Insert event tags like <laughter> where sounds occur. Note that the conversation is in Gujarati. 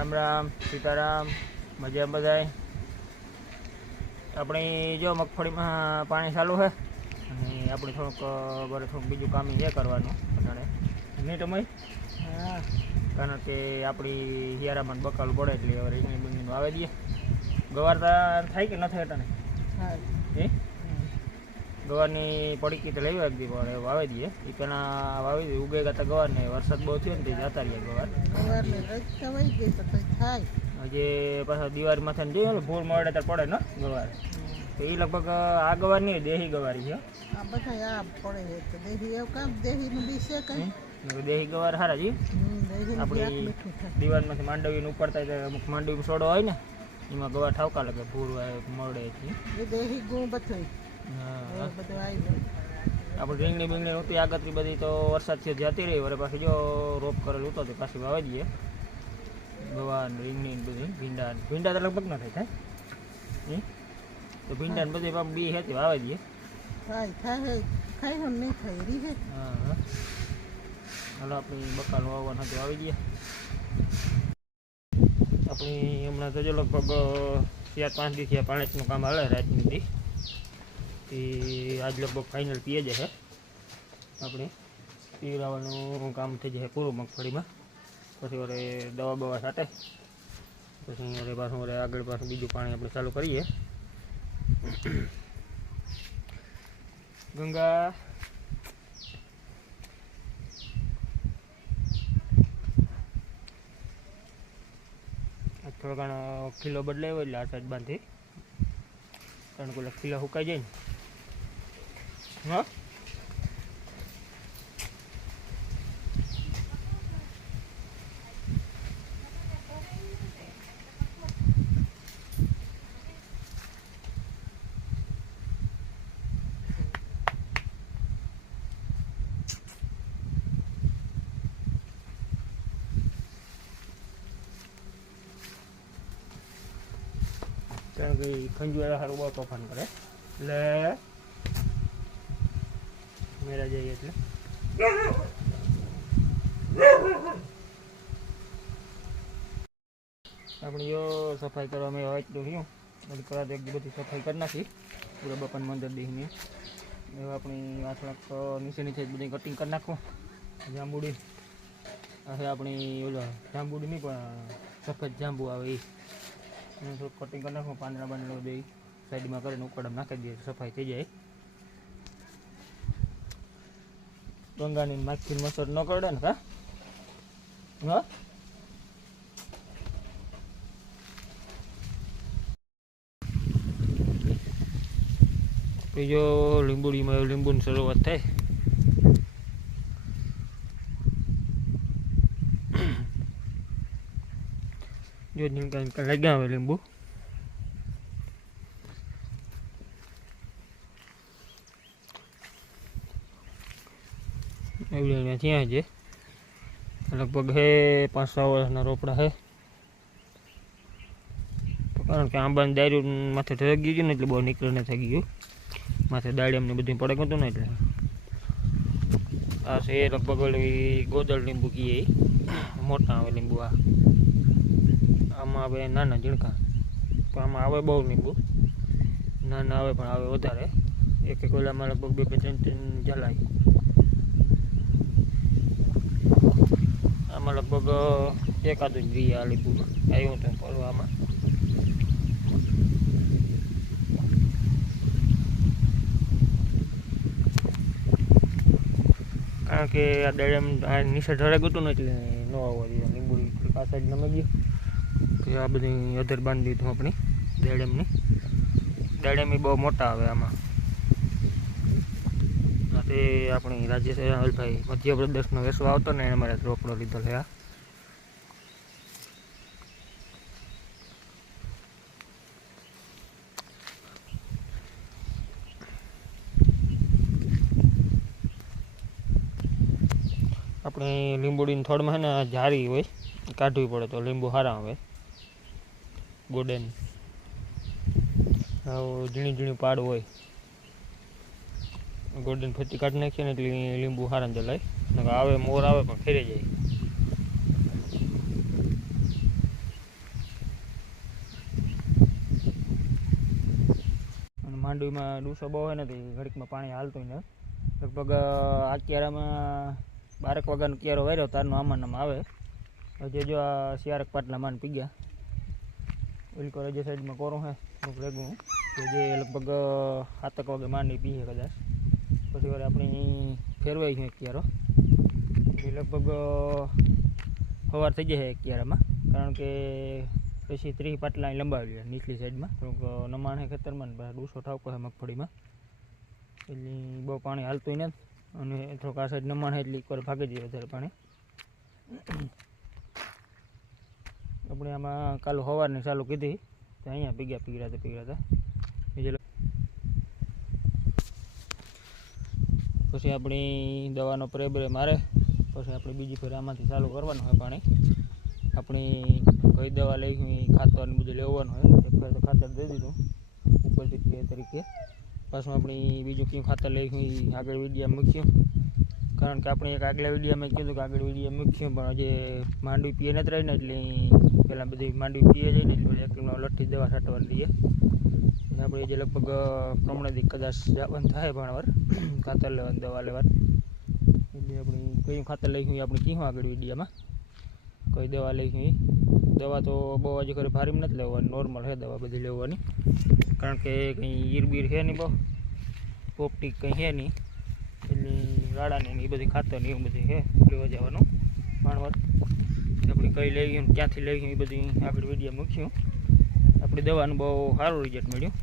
રામ રામ સીતારામ મજા બધાય? આપણી જો મગફળીમાં પાણી ચાલુ છે અને આપણે થોડુંક અ, થોડુંક બીજું કામ એ કરવાનું વધારે. નહીં તમે હા. કારણ કે આપણી હિયારામાં બકાલ પડે એટલે હવે રીંગણી બીંગણીનું આવે દઈએ ગવારતા થાય કે ન થાય તને હા. એ ગવારની પડીકી તો લેવી હતી પણ એ વાવી દઈએ. એ પહેલાં વાવી દઈએ. ઉગે ગયા ગવાર ને વરસાદ બહુ થયો ને તે જતા રહીએ ગવાર. હજી પાછા દિવાળી માથે જોઈએ ને ભૂર મળે ત્યારે પડે ને ગવાર. તો એ લગભગ આ ગવાર નહીં દેહી ગવારી છે આ બધા આ પડે છે. દેહી એવું કામ દેહીનું બી છે કંઈ? દેહી ગવાર હારા જી આપણી દિવાળમાંથી માંડવીને ઉપડતા તો અમુક માંડવી સોડો હોય ને એમાં ગવાર ઠાવકા લાગે ભૂર હોય મળે છે દેહી ગું એ બધું આવી આપણે રીંગણી બીંગણી નહોતી આગળથી બધી તો વરસાદથી જતી રહી વરે પાછી જો રોપ કરેલું હતો તે પાછી વાવી દઈએ ગવાર ને રીંગણી બધી ભીંડા ભીંડા તો લગભગ ના થાય થાય? તો ભીંડા ને બધી બી હેતી વાવી દઈએ હાલો આપણી બકાલ વાવવાનું હતું આવી દઈએ આપણી હમણાં તો જો લગભગ ચાર પાંચ દિવસ પાણીનું કામ હાલે રાતની દી તે આજ લગભગ ફાઇનલ પીએ જશે. આપણે પીવડાવવાનું કામ થઈ જશે પૂરું મગફળીમાં. પછી વરે દવા બવા સાથે પછી વરે પાછું વરે આગળ પાછું બીજું પાણી આપણે ચાલુ કરીએ. ગંગા. થોડો ઘણો ખીલો બદલાયો એટલે આ સાઈડ બાંધી. કારણ કે ખીલા સુકાઈ જાય ને. હા કારણ કે ખંજવાળા સારું બહુ તોફાન કરે એટલે મેરા જઈએ એટલે. આપણે યો સફાઈ કરવામાં આવે એટલું થયું એટલે કરા તો એક દી બધી સફાઈ કરી નાખી. પૂરા બપન મંદિર દેહની એવા આપણી આ થોડાક નીચે નીચે બધી કટિંગ કરી નાખો. જાંબુડી. હવે આપણી ઓલો જાંબુડી નહીં, પણ સફેદ જાંબુ આવે એ થોડુંક કટિંગ કરી નાખો, પાંદડા બાંદડા દઈ સાઈડમાં કરીને ઉકળામાં નાખી દઈએ, સફાઈ થઈ જાય. ગંગાની માખી મસર ન કરડે ને કા હા બીજો લીંબુડીમાં લીંબુની શરૂઆત થાય જો નીકળ લાગ્યા આવે લીંબુ એવડી ત્યાં છે. લગભગ હે, પાંચ છ વર્ષના રોપડા હે. કારણ કે આંબાની દારૂ માથે થઈ ગયું છે ને, એટલે બહુ નીકળે ને થઈ ગયું. માથે દાડમ ને બધું પડે હતું ને, એટલે. આ છે લગભગ ઓલી ગોદળ લીંબુ કીએ. મોટા આવે લીંબુ આ. આમાં આવે નાના ઝીણકા. પણ આમાં આવે બહુ લીંબુ. નાના આવે પણ આવે વધારે. એક એક ઓલામાં લગભગ બે બે ત્રણ ત્રણ જલાય આમાં લગભગ એકાદું જ રીએ આ લીંબુમાં આવ્યું હતું ફરવામાં. કારણ કે આ દાડમ આ નીચે ગયું ને એટલે ન આવવા દીધું. લીંબુ આ સાઈડ નમી ગયો. કે આ બધી અધર બાંધી દીધું આપણી દાડમની દાડમ બહુ મોટા આવે આમાં. તે આપણી રાજ્ય રાહુલભાઈ મધ્યપ્રદેશનો વેસો આવતો ને એને મારે રોકડો લીધો લે આ આપણે લીંબુડીની થોડમાં ને જારી હોય, કાઢવી પડે તો લીંબુ સારા આવે. ગોડેન. ઝીણી ઝીણી પાડ હોય. ગોર્ડન ફેરથી કાઢી નાખીએ ને એટલે લીંબુ હારા જલાય. આવે, મોર આવે પણ ફેરી જાય. માંડવીમાં ડૂસો બહુ હોય ને તો ઘડીકમાં પાણી હાલતું ને. લગભગ આ ક્યારામાં બારેક વાગ્યાનો ક્યારો વાર્યો તારનો આમાં આવે. હજી જો આ શિયારક પાટલા માન પી ગયા ઓલકો રજા સાઈડમાં કોરો હે જે લગભગ સાતક વાગે માંડી પીએ કદાચ. પછી વાર આપણી ફેરવાઈ છે ક્યારો લગભગ સવાર થઈ જશે ક્યારામાં કારણ કે પછી ત્રીસ પાટલા લંબાવી નીચલી સાઈડમાં. થોડુંક નમાણે ખેતરમાં ડૂસો ઠાવકો છે મગફળીમાં. એટલે બહુ પાણી હાલતું નથી. અને થોડુંક આ સાઈડ નમાણ એટલે એકવાર ભાગી જાય વધારે પાણી. આપણે આમાં કાલ સવારની ચાલુ કીધી. તો અહીંયા પીગ્યા પીગળાતા હતા. બીજે પછી આપણી દવાનો પ્રેબરે મારે, પછી આપણે બીજી ફેર આમાંથી ચાલુ કરવાનું હોય પાણી. આપણી કઈ દવા લઈ હોય, ખાતર બધું લેવાનું હોય. એક ફેર તો ખાતર દઈ દીધું, ઉપરથી સ્પ્રે તરીકે. પાછું આપણી બીજું કયું ખાતર લઈ આગળ વિડીયા મૂક્યું કારણ કે આપણે એક આગલા વિડીયામાં કીધું કે આગળ વિડીયા મૂક્યું પણ જે માંડવી પીએ નથી રહી ને એટલે પહેલાં બધી માંડવી પીએ જઈને એટલે એકનો લઠ્ઠી દવા છાંટવાની એટલે આપણે જે લગભગ પ્રમાણેથી કદાચ જવાનું થાય ભણવાર <clears throat> ખાતર લેવાનું દવા લેવાનું એટલે આપણે કયું ખાતર લઈ એ આપણે કીધું આગળ વિડીયામાં. કઈ દવા એ. દવા તો બહુ આજે ખરે ભારીમાં નથી લેવાની નોર્મલ છે દવા બધી લેવાની. કારણ કે કંઈ ઈરબીર છે નહીં બહુ પોપટી કંઈ છે નહીં એટલે રાડાની એ બધી ખાતર ને એવું બધું છે, લેવા જવાનું. માણવાર આપણે કઈ લઈ ગયું ક્યાંથી લઈ ગયું એ બધી આગળ વીડિયો મૂક્યું. આપણી દવાનું બહુ સારું રિઝલ્ટ મળ્યું.